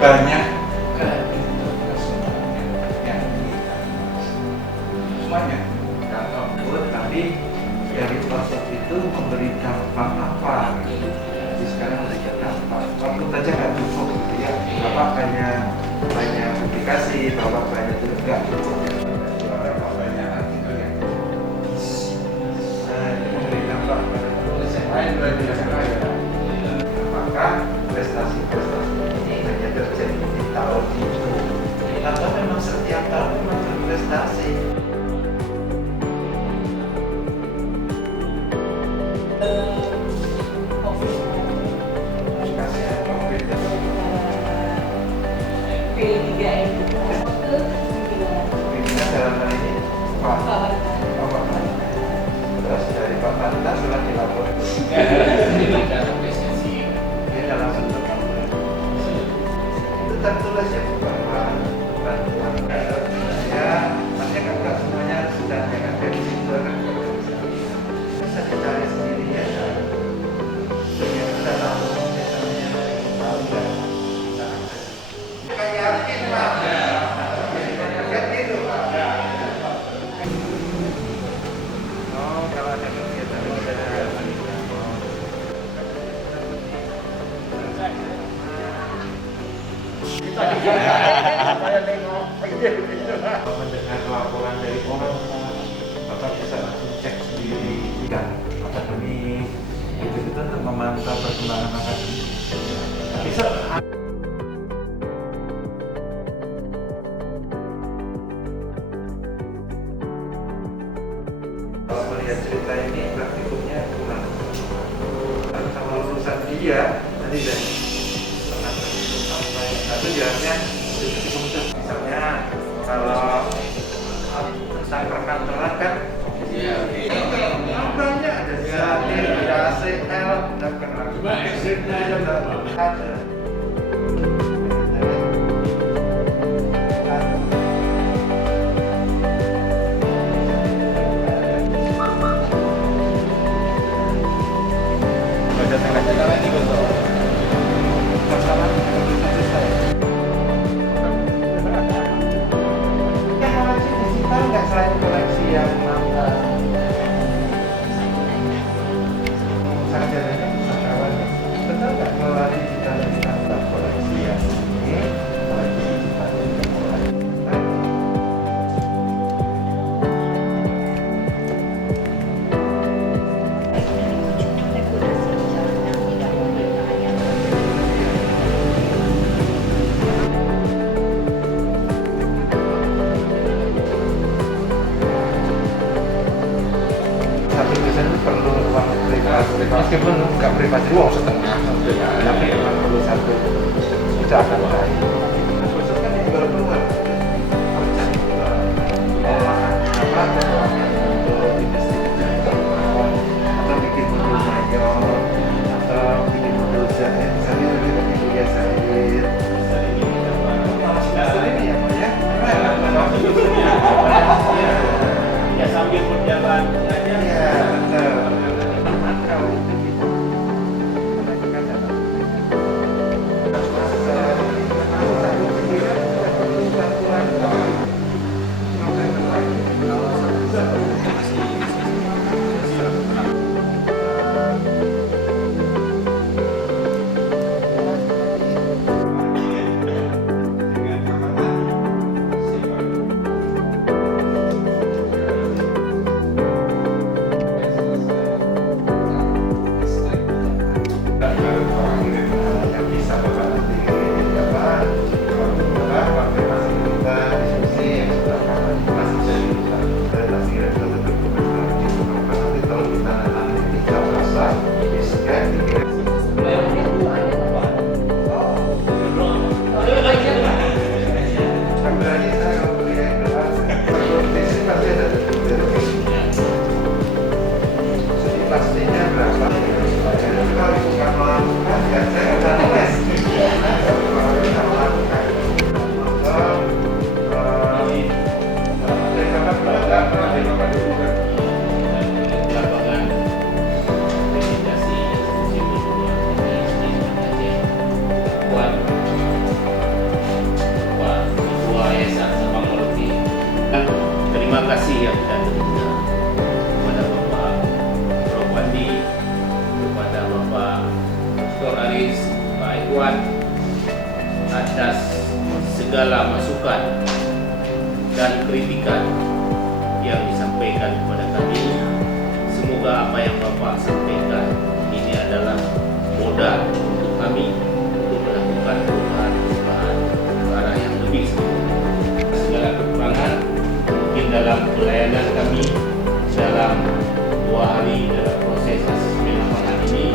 banyak semuanya yang kita semuanya. Kalau pun tadi dari proses itu memberi dampak apa gitu. Jadi sekarang ada dampak. Waktu saja nggak cukup gitu ya. Bapak banyak publikasi, Bapak banyak itu nggak cukup. Bapak banyak artikel yang memberi dampak pada penulis yang lain luar biasa ya. Apakah prestasi-prestasi ini hanya terjadi di tahun itu atau memang setiap tahun memang berprestasi? Kasihan COVID itu. P3 itu Pimpinan dalam hal ini Pak Bapak. Terus dari Pak Banta sudah dilaporkan. Dia dalam bentuk itu tertulis ya bukan ya, artinya kan nggak semuanya sudah yang ada di situ kan bisa dicari sendiri ya. Sehingga kita tahu misalnya tahu nggak bisa akses. Kayak yakin Pak. Kayak gitu Pak. Oh, kalau ada kegiatan mendengar laporan dari orang, Bapak bisa langsung cek sendiri dan akademik itu untuk memantau perkembangan akademik. Bisa kalau melihat cerita ini praktikumnya kurang sama lulusan dia nanti dari sampai satu jalannya misalnya kalau tentang perkantoran kan banyak ada Zadir, ada ACL, dan cuma exitnya ada. Selain koleksi yang mantan sarjananya wisatawan, betul nggak kalau digital ditambah koleksi yang ini koleksi digital yang mulai perlu ruang privat, meskipun nggak privat itu uang setengah, tapi memang perlu satu tidak akan baik. Khusus kan dijual keluar, kerja dijual, olahan apa untuk didistribusikan atau bikin modul mayor atau bikin modul jahit, misalnya itu ya jahit. Ini ya Pak ya, ya sambil berjalan aja. Ya betul. segala masukan dan kritikan yang disampaikan kepada kami. Semoga apa yang Bapak sampaikan ini adalah modal untuk kami untuk melakukan perubahan-perubahan ke arah yang lebih sempurna. Segala kekurangan mungkin dalam pelayanan kami dalam 2 hari dalam proses asesmen lapangan ini,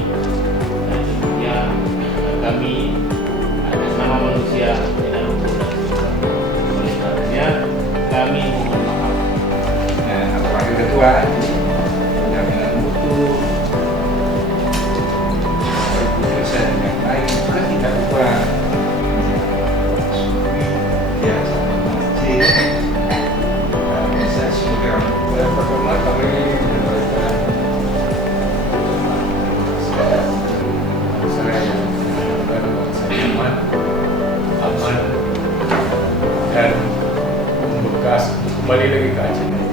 dan tentunya kami atas nama manusia tidak luput dari dosa. Oleh karenanya kami mohon maaf. Nah, Pak Wakil Ketua, jaminan mutu, keputusan yang lain juga tidak lupa. Ya, sama masjid. Bisa semoga performa kami mendapatkan saya yang aman, aman dan membekas kembali lagi ke Aceh.